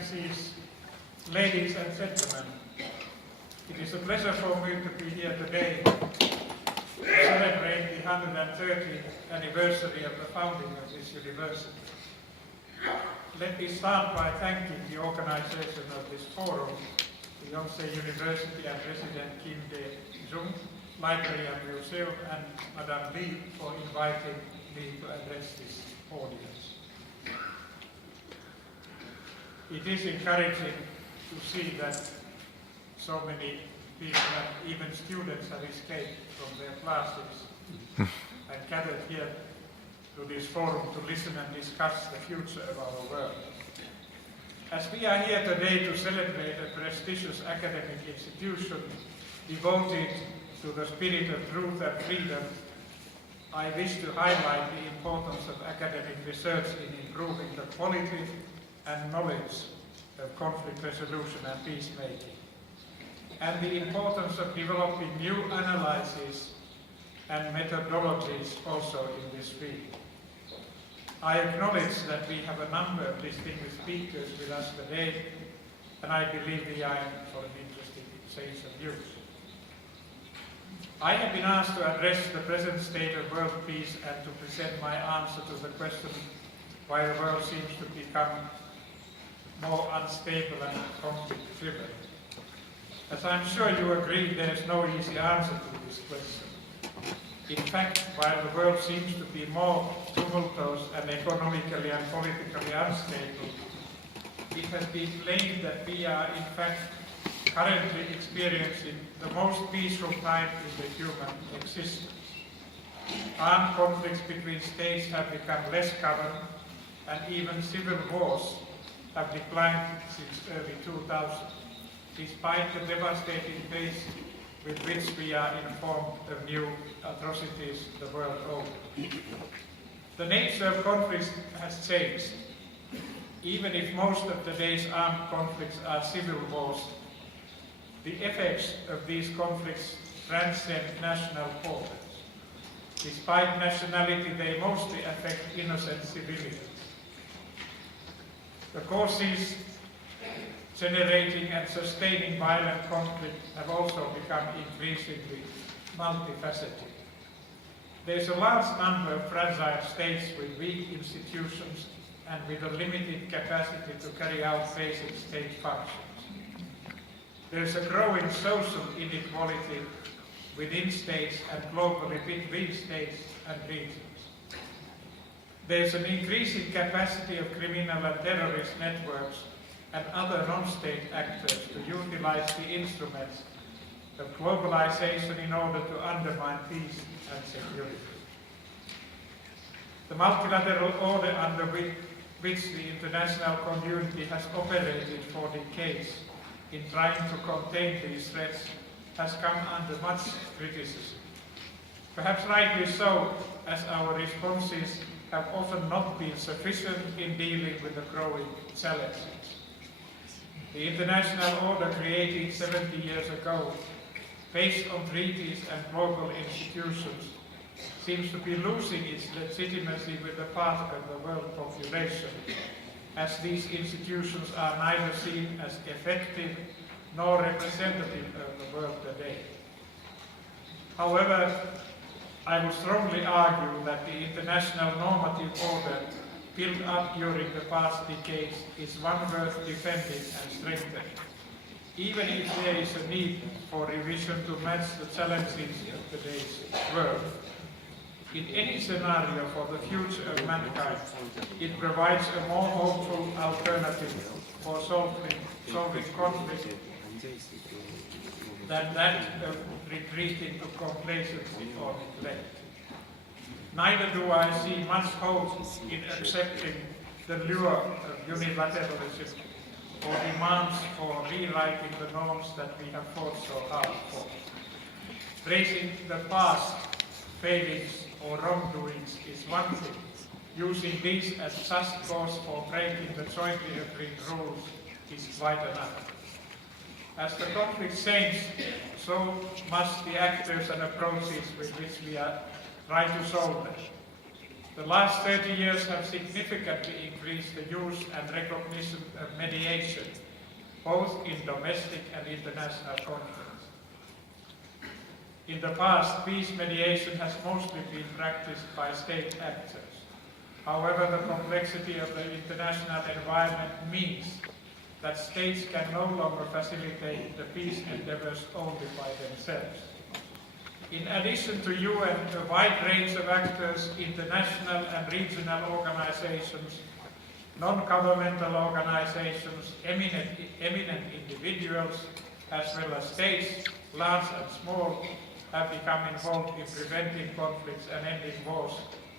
Excellencies, ladies and gentlemen, it is a pleasure for me to be here today to celebrate the 130th anniversary of the founding of this university. Let me start by thanking the organization of this forum, the Yonsei University and President Kim Dae-Jung, Library and Museum, and Madame Lee for inviting me to address this audience. It is encouraging to see that so many people, and even students, have escaped from their classes and gathered here to this forum to listen and discuss the future of our world. As we are here today to celebrate a prestigious academic institution devoted to the spirit of truth and freedom, I wish to highlight the importance of academic research in improving the quality and knowledge of conflict resolution and peacemaking, and the importance of developing new analyses and methodologies also in this field. I acknowledge that we have a number of distinguished speakers with us today, and I believe we are in for an interesting exchange of views. I have been asked to address the present state of world peace and to present my answer to the question why the world seems to become more unstable and conflict-driven. As I'm sure you agree, there is no easy answer to this question. In fact, while the world seems to be more tumultuous and economically and politically unstable, it has been claimed that we are in fact currently experiencing the most peaceful time in the human existence. Armed conflicts between states have become less common, and even civil wars have declined since early 2000, despite the devastating pace with which we are informed of new atrocities the world over. The nature of conflicts has changed. Even if most of today's armed conflicts are civil wars, the effects of these conflicts transcend national borders. Despite nationality, they mostly affect innocent civilians. The causes generating and sustaining violent conflict have also become increasingly multifaceted. There is a large number of fragile states with weak institutions and with a limited capacity to carry out basic state functions. There is a growing social inequality within states and globally between states and regions. There is an increasing capacity of criminal and terrorist networks and other non-state actors to utilize the instruments of globalization in order to undermine peace and security. The multilateral order under which the international community has operated for decades in trying to contain these threats has come under much criticism. Perhaps rightly so, as our responses have often not been sufficient in dealing with the growing challenges. The international order created 70 years ago, based on treaties and global institutions, seems to be losing its legitimacy with the part of the world population, as these institutions are neither seen as effective nor representative of the world today. However, I would strongly argue that the international normative order built up during the past decades is one worth defending and strengthening, even if there is a need for revision to match the challenges of today's world. In any scenario for the future of mankind, it provides a more hopeful alternative for solving conflict than that of retreating to complacency or neglect. Neither do I see much hope in accepting the lure of unilateralism or demands for rewriting the norms that we have fought so hard for. Praising the past failings or wrongdoings is one thing. Using these as just cause for breaking the jointly agreed rules is quite another. As the conflicts change, so must the actors and approaches with which we are trying to solve them. The last 30 years have significantly increased the use and recognition of mediation, both in domestic and international conflicts. In the past, peace mediation has mostly been practiced by state actors. However, the complexity of the international environment means that states can no longer facilitate the peace endeavors only by themselves. In addition to UN, a wide range of actors, international and regional organizations, non-governmental organizations, eminent individuals, as well as states, large and small, have become involved in preventing conflicts and ending wars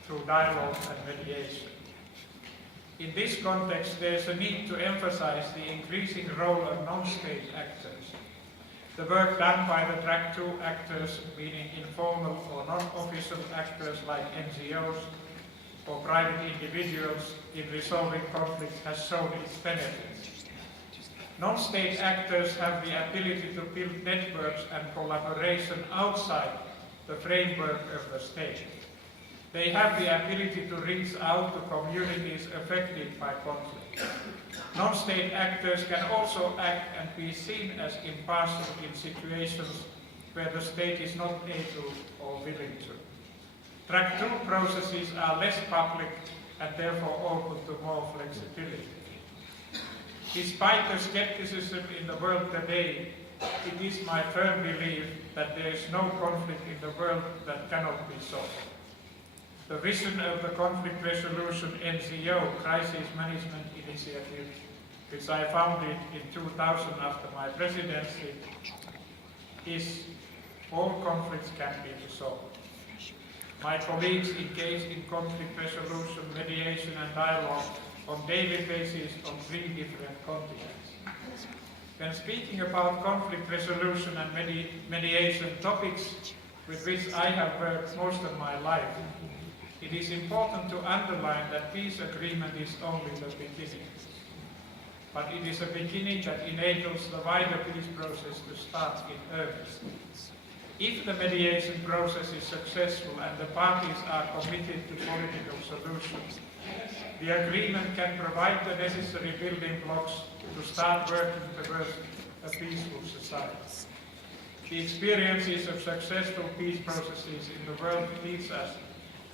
through dialogue and mediation. In this context, there is a need to emphasize the increasing role of non-state actors. The work done by the Track 2 actors, meaning informal or non-official actors like NGOs or private individuals in resolving conflicts, has shown its benefits. Non-state actors have the ability to build networks and collaboration outside the framework of the state. They have the ability to reach out to communities affected by conflict. Non-state actors can also act and be seen as impartial in situations where the state is not able or willing to. Track 2 processes are less public and therefore open to more flexibility. Despite the skepticism in the world today, it is my firm belief that there is no conflict in the world that cannot be solved. The vision of the Conflict Resolution NGO Crisis Management Initiative, which I founded in 2000 after my presidency, is all conflicts can be resolved. My colleagues engage in conflict resolution, mediation and dialogue on daily basis on 3 different continents. When speaking about conflict resolution and mediation topics with which I have worked most of my life, it is important to underline that peace agreement is only the beginning. But it is a beginning that enables the wider peace process to start in earnest. If the mediation process is successful and the parties are committed to political solutions, the agreement can provide the necessary building blocks to start working towards a peaceful society. The experiences of successful peace processes in the world teach us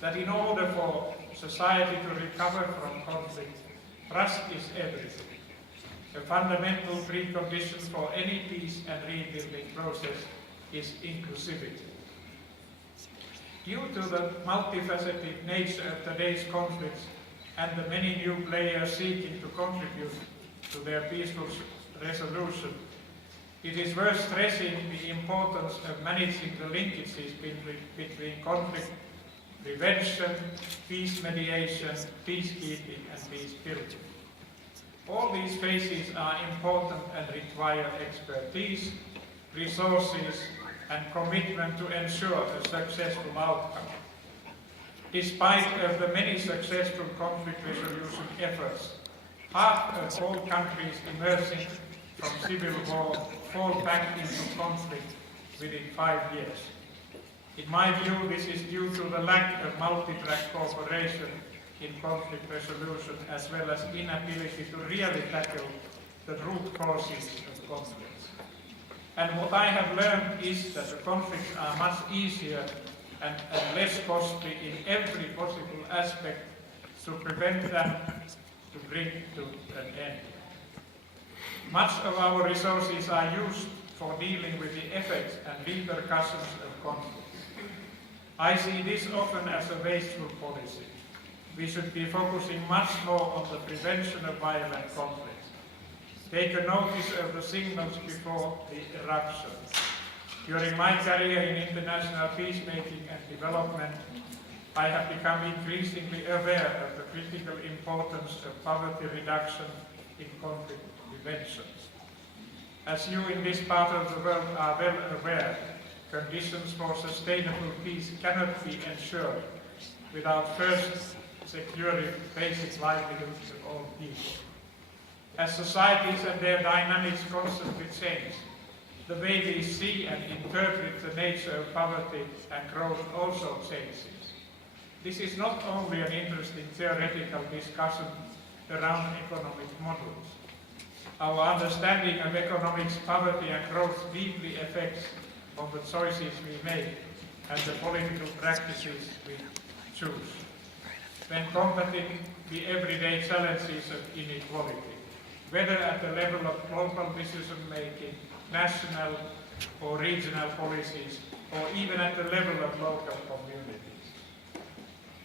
that in order for society to recover from conflict, trust is everything. A fundamental precondition for any peace and rebuilding process is inclusivity. Due to the multifaceted nature of today's conflicts and the many new players seeking to contribute to their peaceful resolution, it is worth stressing the importance of managing the linkages between conflict prevention, peace mediation, peacekeeping, and peace building. All these phases are important and require expertise, resources, and commitment to ensure a successful outcome. Despite of the many successful conflict resolution efforts, half of all countries emerging from civil war fall back into conflict within 5 years. In my view, this is due to the lack of multi-track cooperation in conflict resolution, as well as inability to really tackle the root causes of conflicts. And what I have learned is that the conflicts are much easier and less costly in every possible aspect to prevent them to bring to an end. Much of our resources are used for dealing with the effects and repercussions of conflict. I see this often as a wasteful policy. We should be focusing much more on the prevention of violent conflicts. Take a notice of the signals before the eruption. During my career in international peacemaking and development, I have become increasingly aware of the critical importance of poverty reduction in conflict prevention. As you in this part of the world are well aware, conditions for sustainable peace cannot be ensured without first securing basic livelihoods of all people. As societies and their dynamics constantly change, the way we see and interpret the nature of poverty and growth also changes. This is not only an interesting theoretical discussion around economic models. Our understanding of economics, poverty and growth deeply affects on the choices we make and the political practices we choose when combating the everyday challenges of inequality, whether at the level of global decision-making, national or regional policies, or even at the level of local communities.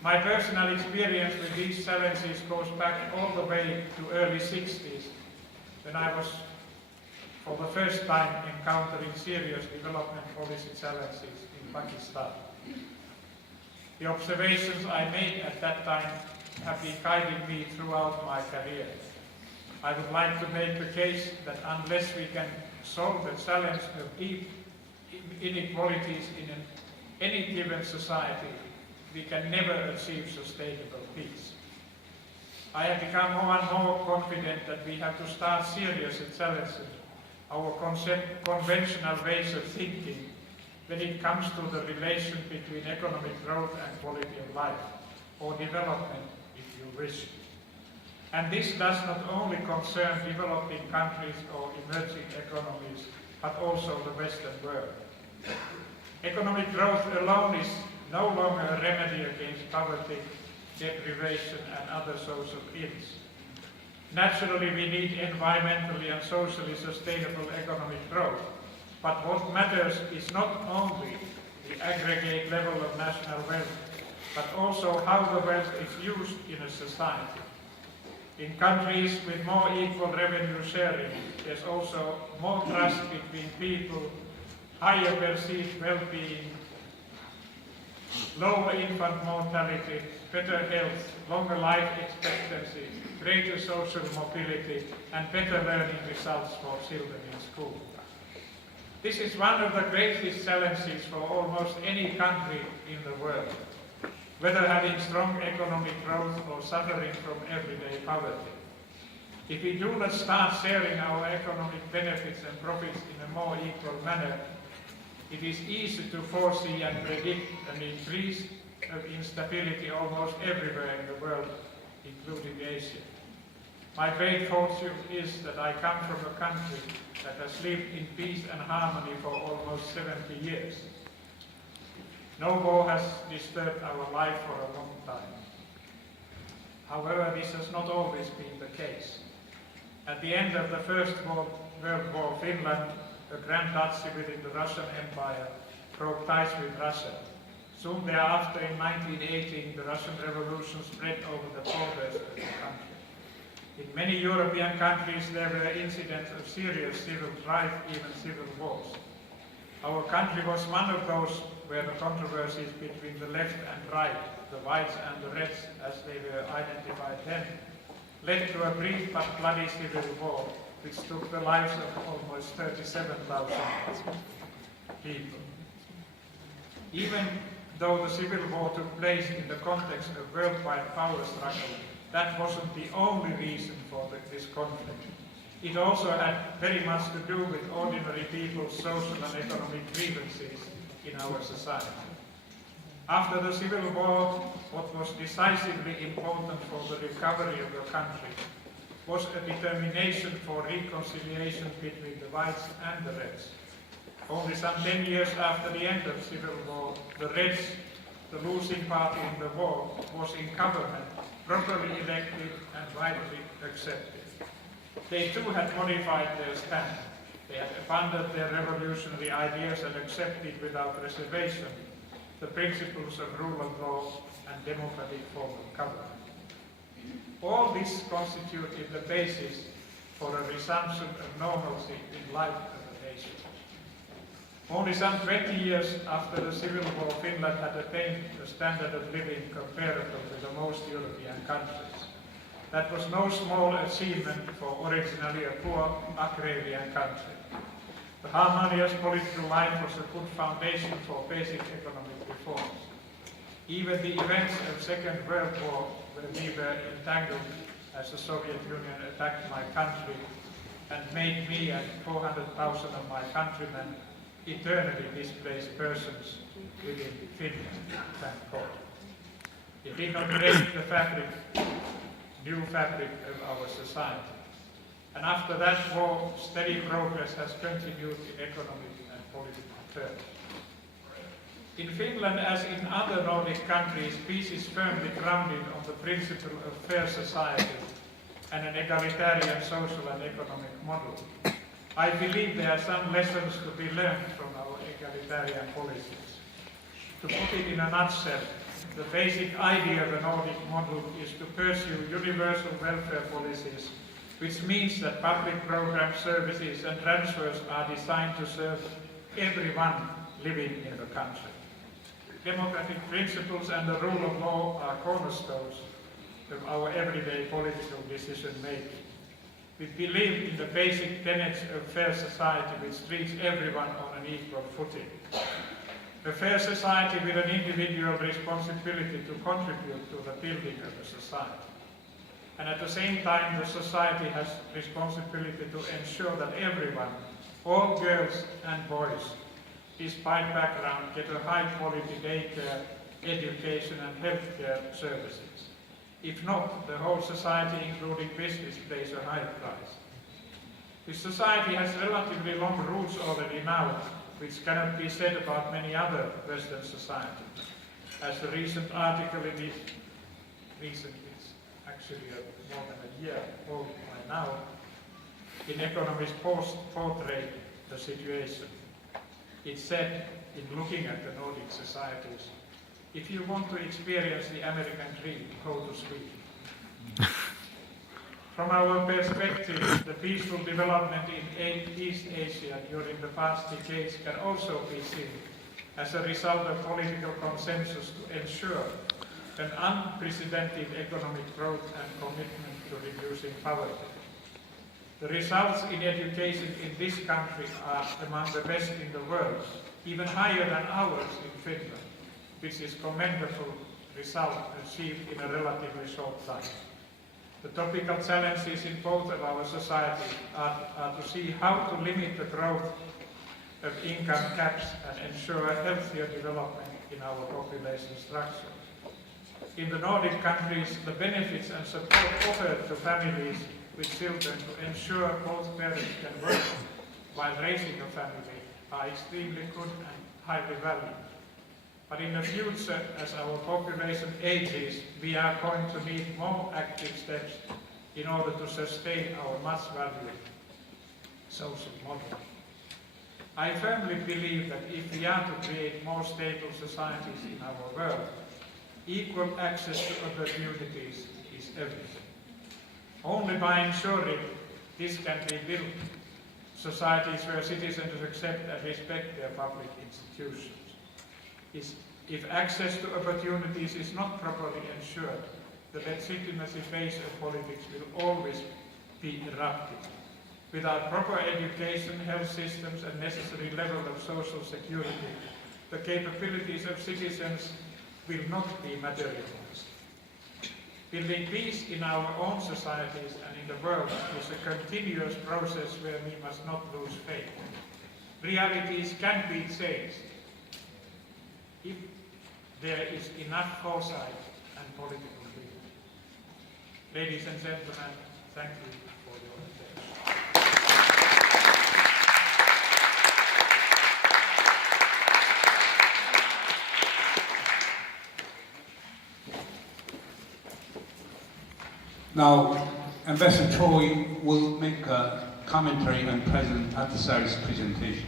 My personal experience with these challenges goes back all the way to early 60s, when I was for the first time encountering serious development policy challenges in Pakistan. The observations I made at that time have been guiding me throughout my career. I would like to make the case that unless we can solve the challenge of deep inequalities in any given society, we can never achieve sustainable peace. I have become more and more confident that we have to start seriously challenging our conventional ways of thinking when it comes to the relation between economic growth and quality of life, or development, if you wish. And this does not only concern developing countries or emerging economies, but also the Western world. Economic growth alone is no longer a remedy against poverty, deprivation and other social ills. Naturally, we need environmentally and socially sustainable economic growth, but what matters is not only the aggregate level of national wealth, but also how the wealth is used in a society. In countries with more equal revenue sharing, there's also more trust between people, higher perceived well-being, lower infant mortality, better health, longer life expectancy, greater social mobility, and better learning results for children in school. This is one of the greatest challenges for almost any country in the world, whether having strong economic growth or suffering from everyday poverty. If we do not start sharing our economic benefits and profits in a more equal manner, it is easy to foresee and predict an increase of instability almost everywhere in the world, including Asia. My great fortune is that I come from a country that has lived in peace and harmony for almost 70 years. No war has disturbed our life for a long time. However, this has not always been the case. At the end of the First World War, Finland, a Grand Duchy within the Russian Empire, broke ties with Russia. Soon thereafter, in 1918, the Russian Revolution spread over the borders of the country. In many European countries, there were incidents of serious civil strife, even civil wars. Our country was one of those where the controversies between the left and right, the whites and the reds, as they were identified then, led to a brief but bloody civil war, which took the lives of almost 37,000 people. Even though the civil war took place in the context of worldwide power struggle, that wasn't the only reason for this conflict. It also had very much to do with ordinary people's social and economic grievances in our society. After the Civil War, what was decisively important for the recovery of the country was a determination for reconciliation between the whites and the reds. Only some 10 years after the end of the Civil War, the Reds, the losing party in the war, was in government, properly elected and widely accepted. They too had modified their stand. They had abandoned their revolutionary ideas and accepted without reservation the principles of rule of law and democratic form of government. All this constituted the basis for a resumption of normalcy in life of the nation. Only some 20 years after the Civil War, Finland had attained a standard of living comparable to the most European countries. That was no small achievement for originally a poor agrarian country. The harmonious political life was a good foundation for basic economic reforms. Even the events of the Second World War, where we were entangled as the Soviet Union attacked my country and made me and 400,000 of my countrymen eternally displaced persons within Finland, thank God. It did not break the fabric, new fabric of our society. And after that war, steady progress has continued in economic and political terms. In Finland, as in other Nordic countries, peace is firmly grounded on the principle of fair society and an egalitarian social and economic model. I believe there are some lessons to be learned from our egalitarian policies. To put it in a nutshell, the basic idea of the Nordic model is to pursue universal welfare policies, which means that public programs, services and transfers are designed to serve everyone living in the country. Democratic principles and the rule of law are cornerstones of our everyday political decision-making. We believe in the basic tenets of fair society which treats everyone on an equal footing. A fair society with an individual responsibility to contribute to the building of the society. And at the same time, the society has responsibility to ensure that everyone, all girls and boys, despite background, get a high-quality daycare, education and healthcare services. If not, the whole society, including business, pays a high price. This society has relatively long roots already now, which cannot be said about many other Western societies. As the recent article in the recent, it's actually more than a year old by now, in Economist Post portrayed the situation. It said, in looking at the Nordic societies, if you want to experience the American dream, go to Sweden. From our perspective, the peaceful development in East Asia during the past decades can also be seen as a result of political consensus to ensure an unprecedented economic growth and commitment to reducing poverty. The results in education in this country are among the best in the world, even higher than ours in Finland, which is a commendable result achieved in a relatively short time. The topical challenges in both of our societies are to see how to limit the growth of income caps and ensure a healthier development in our population structure. In the Nordic countries, the benefits and support offered to families with children to ensure both parents can work while raising a family are extremely good and highly valued. But in the future, as our population ages, we are going to need more active steps in order to sustain our much valued social model. I firmly believe that if we are to create more stable societies in our world, equal access to opportunities is everything. Only by ensuring this can be built, societies where citizens accept and respect their public institutions. If access to opportunities is not properly ensured, the legitimacy base of politics will always be erupted. Without proper education, health systems and necessary level of social security, the capabilities of citizens will not be materialized. Building peace in our own societies and in the world is a continuous process where we must not lose faith. Realities can be changed if there is enough foresight and political will. Ladies and gentlemen, thank you for your attention. Now, Ambassador Choi will make a commentary on President Ahtisaari's presentation.